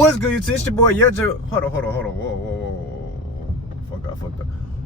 What's good, YouTube? It's your boy YeahJwill. Hold on. Whoa. Fuck up.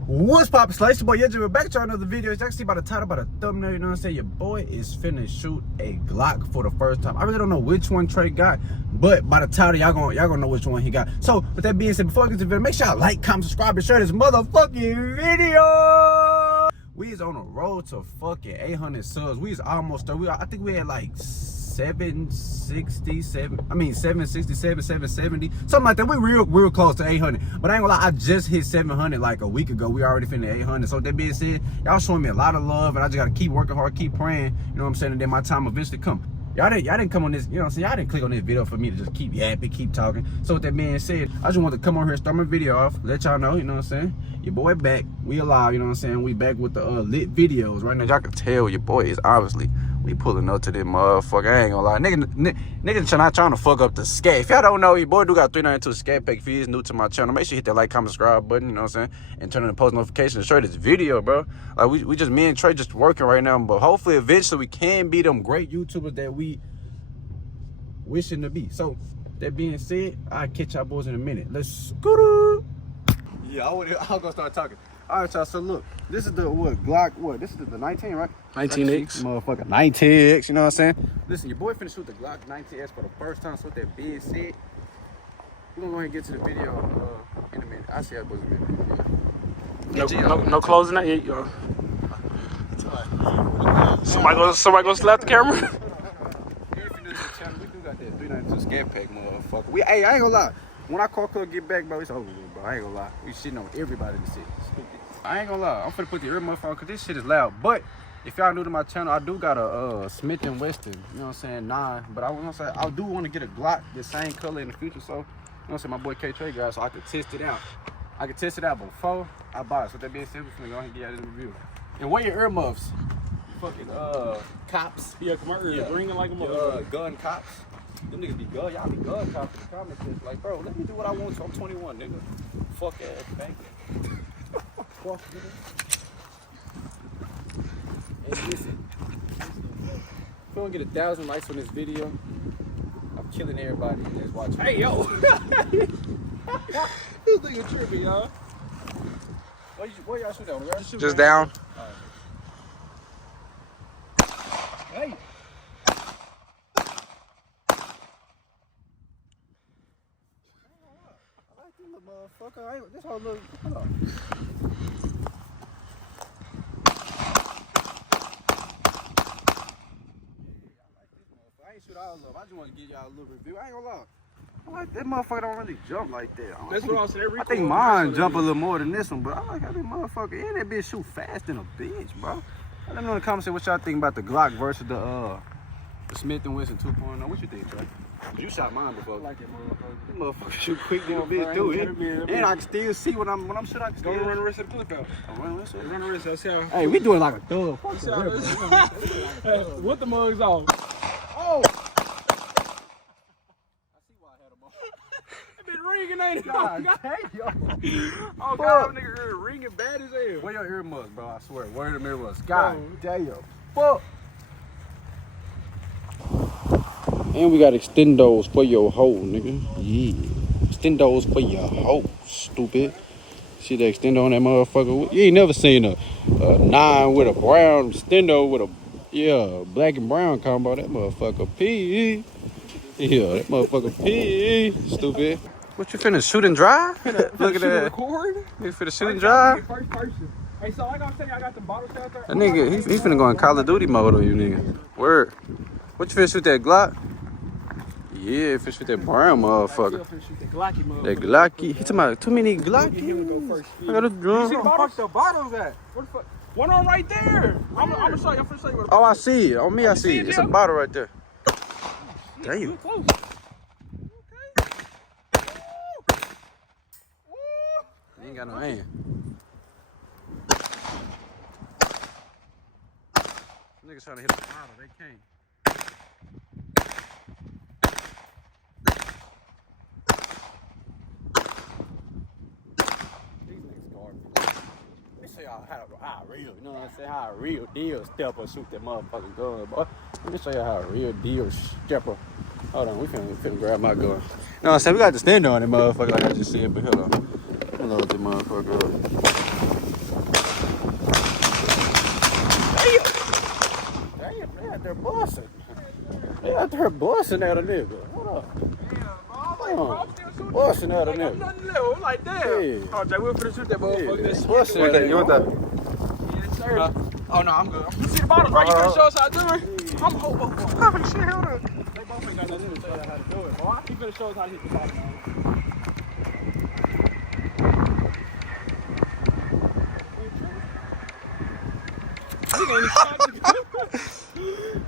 What's poppin'? It's your boy YeahJwill back to another video. As you can see by the title, by the thumbnail, you know what I'm saying? Your boy is finna shoot a Glock for the first time. I really don't know which one Trey got, but by the title, y'all gonna know which one he got. So, with that being said, before I get to the video, make sure y'all like, comment, subscribe, and share this motherfucking video. We is on a road to fucking 800 subs. We is almost there. I think we had like 770, 770, something like that. We real close to 800. But I ain't gonna lie, I just hit 700 like a week ago. We already finished 800. So that being said, y'all showing me a lot of love, and I just gotta keep working hard, keep praying. You know what I'm saying? And then my time eventually come. Y'all didn't come on this, you know what I'm saying? Y'all didn't click on this video for me to just keep yapping, keep talking. So with that being said, I just wanted to come on here and start my video off, let y'all know, you know what I'm saying? Your boy back, we alive, you know what I'm saying? We back with the lit videos. Right now, y'all can tell your boy is obviously, we pulling up to this motherfucker. I ain't gonna lie. Nigga not trying to fuck up the scat. If y'all don't know, your boy do got 392 scat pack. If he's new to my channel, make sure you hit that like, comment, subscribe button, you know what I'm saying? And turn on the post notifications to share this video, bro. Like, we just, me and Trey just working right now, but hopefully eventually we can be them great YouTubers that we wishing to be. So that being said, I'll catch y'all boys in a minute. Let's scooter. Yeah, I'm gonna start talking. All right, y'all. So look, this is the Glock. This is the 19, right? 19X. Motherfucker, 19X. You know what I'm saying? Listen, your boy finna shoot the Glock 19X for the first time. So with that being said, we're gonna go ahead and get to the video in a minute. I'll see y'all boys in a minute. No closing that yet, y'all. Somebody gonna slap the camera. We do got that 392 scat pack, motherfucker. Hey, I ain't gonna lie. When I call Cook get back, bro, it's over with, bro. I ain't gonna lie. We shitting on everybody in the city. Stupid. I ain't gonna lie. I'm finna put the earmuff on because this shit is loud. But if y'all new to my channel, I do got a Smith & Wesson, you know what I'm saying, 9. But I do want to get a Glock the same color in the future. So, you know what I'm saying, my boy K Trey got, so I could test it out. I could test it out before I buy it. So that being said, we're finna go ahead and get out of the review. And wear your earmuffs. Fucking cops. Yeah, come on, yeah. Ringing like a motherfucker. Gun cops. Them niggas be gun. Y'all be gun cops in the comments. Like, bro, let me do what I want. So I'm 21, nigga. Fuck ass bank. Fuck, nigga. Hey, listen. If we don't get 1,000 likes on this video, I'm killing everybody that's watching. Hey, yo. This nigga tripping, y'all. Where y'all shoot down? Just down. Hey. Motherfucker, this whole little. Hold on. I ain't shoot all of them. I just want to give y'all a little review. I ain't gonna lie. I like that motherfucker don't really jump like that. That's what I said. I think mine jump a little more than this one, but I like how this motherfucker and that bitch shoot fast in a bitch, bro. Let me know in the comments what y'all think about the Glock versus the Smith & Wesson 2.0. What you think, Trey? You shot mine before. I like that motherfucker. This motherfucker shoot quick than a bitch, do it. And I can still see when I'm shooting. I can still run the rest of the clip out. Run the rest. Let's see how. Hey, we doing like a thug. What the mugs off? Oh! I see why I had them on. It been ringing, ain't it? God, Oh, God, nigga, ringing bad as hell. Where your earmuffs, bro? I swear. Where the earmuffs? God damn. Fuck. And we got extendos for your hoe, nigga. Yeah. Extendos for your hoe, stupid. See the extendo on that motherfucker? You ain't never seen a 9 with a brown extendo with a, black and brown combo. That motherfucker P. Yeah, that motherfucker P. Stupid. What you finna shoot and drive? Look at that. Record? You finna shoot and drive? First person. Hey, so I gotta tell you, I got the bottle out there. That nigga, he finna go in Call of Duty mode on you, nigga. Word. What you finna shoot that Glock? Yeah, finna shoot that brown motherfucker. That Glocky. He talking about too many Glocky. I got a drum. Where the fuck the bottles at? What the fuck? One on right there. I'm gonna show you. I'm finna show you what. Oh, I see it. On me, I see it. It's a bottle right there. Damn. You close. You ain't got no hand. Niggas trying to hit the bottle. They can't. How real, you know what I'm saying? How a real deal stepper shoot that motherfucking gun, boy. Let me show you how a real deal stepper Hold on, we finna grab my gun. No, I'm saying we got to stand on it, motherfucker, like I just said, but hold on. Hold on, this motherfucker. Damn, they out there bossing. They out there bossing at a nigga. Hold up. Bossing at a nigga. Nothing little like that. Yeah. Oh, JWILL finna shoot that motherfucker. Bossing at a nigga. You want that? Yes, sir. Oh, no, I'm good. You see the bottles, right? You finna show us how to do it? I'm hoping. Shit, hold on. They both ain't got nothing to show you how to do it, boy. He finna show us how to hit the bottle, man.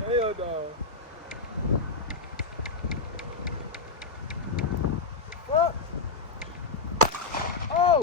Hell no. What? Oh!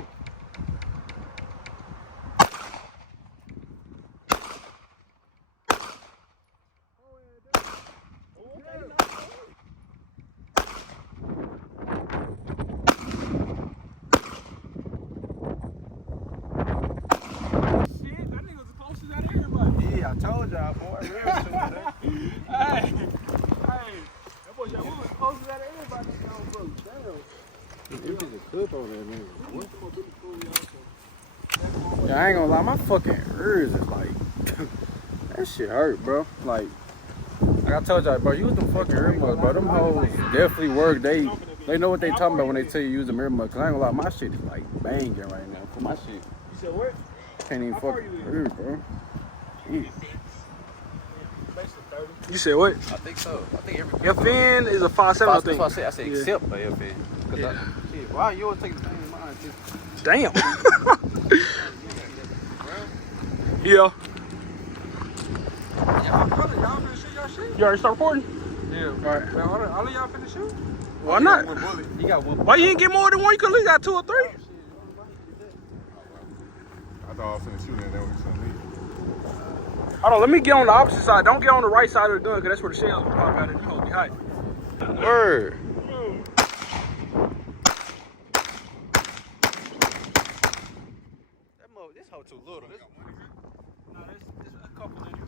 I told y'all, boy. Real shit, man. Hey, that boy JWILL was closest out of everybody. Damn. You just a clip on that nigga. Yeah, I ain't gonna lie, my fucking ears is like, that shit hurt, bro. Like I told y'all, bro, use them fucking earmuffs, bro. Them hoes definitely work. They know what they talking about when they tell you use them earmuffs. Cause I ain't gonna lie, my shit is like banging right now. For my shit. You said what? Can't even fucking hear, bro. Yeah. You said what? I think so. I think every FN is a 5.7, I think. That's what I said except for FN. Yeah. Shit, why you always take the thing in mind, too? Damn. Yeah. Y'all finna shoot y'all shit? You already start recording? Yeah. All right. Man, all of y'all finna shoot? Why not? You got one. Why you ain't get more than one? You could at least got 2 or 3. I thought I was finna shoot and then we finna leave. Hold on, let me get on the opposite side. Don't get on the right side of the gun, because that's where the shells will pop out. Them hoes be hot. Word. This hoe too little. No, there's a couple in here.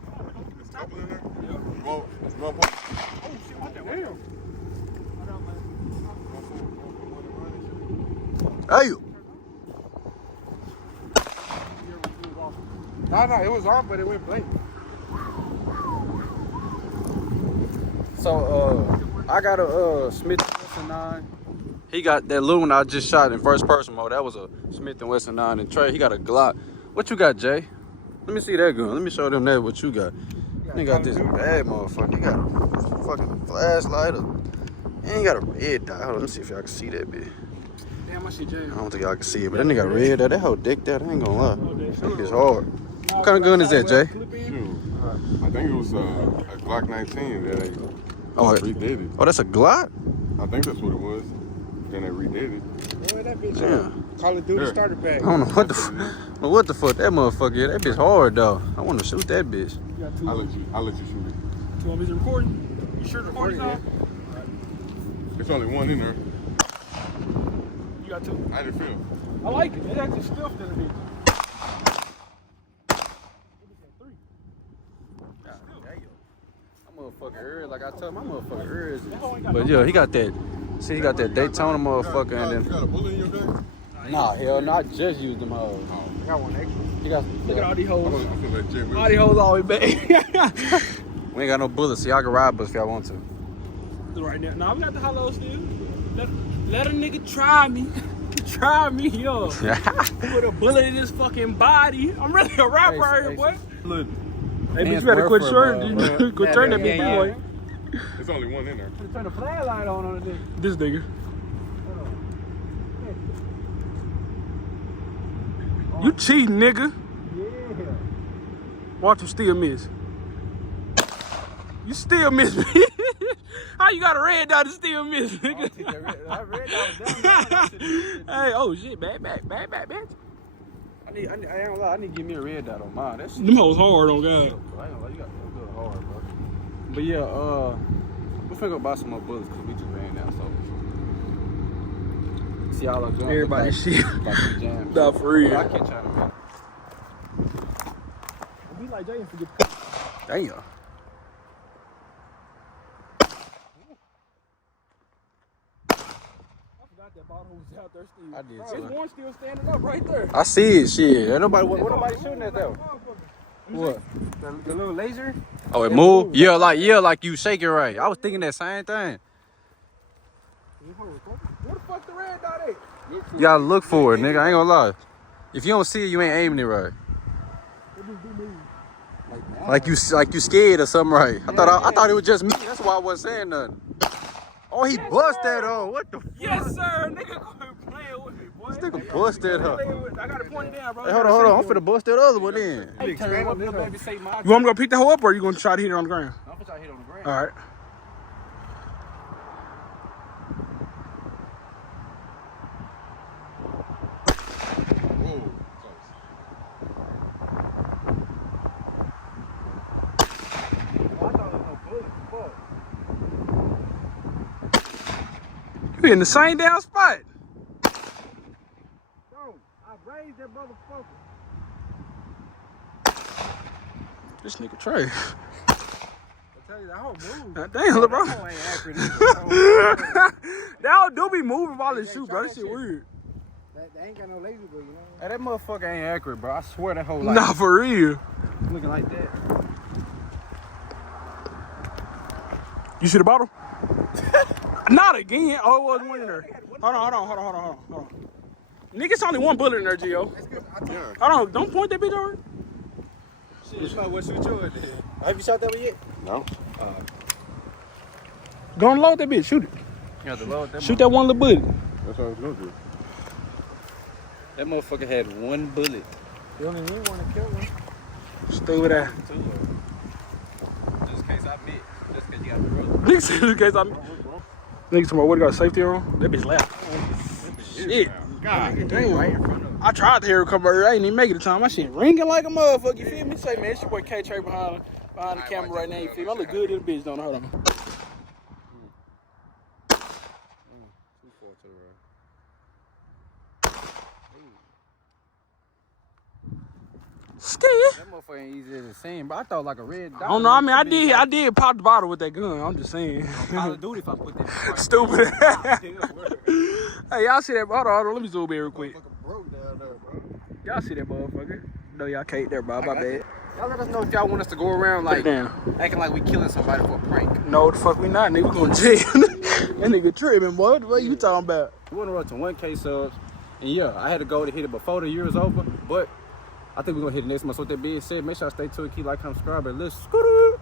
Couple in there? Yeah. Well, it's one point. Oh, shit, what the hell? Hey. No, it was off, but it went blank. So, I got a Smith & Wesson 9. He got that little one I just shot in first person mode. That was a Smith & Wesson 9. And Trey, he got a Glock. What you got, Jay? Let me see that gun. Let me show them that what you got. He got this bad motherfucker. He got a fucking flashlight. He ain't got a red dot. Hold on, let me see if y'all can see that bitch. Damn, my shit jammed. I don't think y'all can see it, but that nigga got red dot. That hoe dick that. I ain't gonna lie. That bitch hard. What kind of gun is that, Jay? Shoot. I think it was a Glock 19 that they redid it. Oh, that's a Glock? I think that's what it was. Then they redid it. Boy, that bitch Yeah. Call of Duty Yeah. starter pack. I don't know what the fuck that motherfucker is. That bitch hard though. I want to shoot that bitch. You got 2 I'll let you shoot it. You want me to recording? You sure the recording's on? There's only one in there. You got 2. I didn't feel. I like it. It actually stiffed in a bit. My motherfucker ears, like I told my motherfucker ears. But yeah, he got that. See, he got that Daytona motherfucker, You and got a bullet in your gun? then nah, hell, no, I just used them hoes. Oh, I got one extra. He got. Look at all these hoes. I'm gonna let JWILL. All these hoes all the way back. We ain't got no bullets, so y'all can ride us if y'all want to. Right now. Nah, we got the hollow still. Let a nigga try me. Try me, yo. Put a bullet in his fucking body. I'm really a rapper out here, boy. Look. Hey, bitch, you better quit shorting. Quit turning that big boy. There's only one in there. Turn the flashlight on the nigga. This nigga. You cheating, nigga. Yeah. Watch him still miss. You still miss me. How you got a red dot and still miss, nigga? That red dot was down. Hey, oh shit, back, bitch. I ain't gonna lie, I need to give me a red dot on mine. That shit. Them hoes hard on God. I ain't gonna lie, you got a good hard, bro. But yeah, we finna go buy some more bullets because we just ran down, so. See all our jams. Everybody shit. Like some jams. Nah, for real. I'll catch y'all in a minute. Be like Jay and forget. Damn. that bottle was out there still. I did Bro, too. there's one still standing up right there. I see it, shit. Ain't nobody, what nobody shooting at though? What? The little laser? Oh, it moved? Yeah, like you shake it right. I was thinking that same thing. Where the fuck the red dot at? You gotta look for it, nigga. I ain't gonna lie. If you don't see it, you ain't aiming it right. Like you scared or something, right? I thought it was just me. That's why I wasn't saying nothing. Oh, he bust that on. What the fuck? Yes, sir. Nigga quit playing with me, boy. This nigga busted her. I got to point it down, bro. Hey, hold on. I'm finna bust that other one in. Hey, turn up, baby, say my. You want me to go pick the hoe up, or you gonna try to hit it on the ground? I'm gonna try to hit on the ground. All right. Whoa, You in the same damn spot. Bro, I raised that motherfucker. This nigga Trey. I tell you, that whole move. God damn, little bro. That whole ain't accurate. That hoe do be moving while it shoot, bro. That shit weird. They ain't got no laser, but you know. Hey, that motherfucker ain't accurate, bro. I swear that whole like Nah, for real. looking like that. You see the bottle? Not again. Oh, it was one in there. Hold on. Nigga, it's only one bullet in there, Gio. yeah. Hold on, don't point that bitch over. Shit, you might well shoot yours then. Have you shot that one yet? No. Go and load that bitch. Shoot it. You have to load that. Shoot that one little bullet. That's what I was gonna do. That motherfucker had one bullet. You only need one to kill one. Stay with that. Just in case I bit. Just because you got the brother. Nigga said in case I'm. Nigga tomorrow, what got safety on? That bitch left. Shit. God damn. Right in front of him. I tried to hear her come over. I ain't even make it the time. My shit ringing like a motherfucker. You feel me? Say, man, it's your boy K Trey behind the camera right now. You feel me? I look good in the bitch, don't I? Hold on. Ski. That motherfucker ain't easy to see, but I thought like a red dot. I don't know. I mean, I did pop the bottle with that gun. I'm just saying. Call of Duty if I put that. Stupid. Hey, y'all see that? Hold on. Let me zoom in real quick. Broke down there, bro. Y'all see that motherfucker? No, y'all can't there, bro. My bad. Y'all let us know if y'all want us to go around like Put it down. acting like we killing somebody for a prank. No, the fuck we not, nigga. We going to jail. That nigga tripping, boy. What you talking about? We want to run to 1K subs, and yeah, I had to go to hit it before the year was over, but I think we're gonna hit it next month. So with that being said, make sure I stay tuned, keep like, comment, subscribe, and let's screw.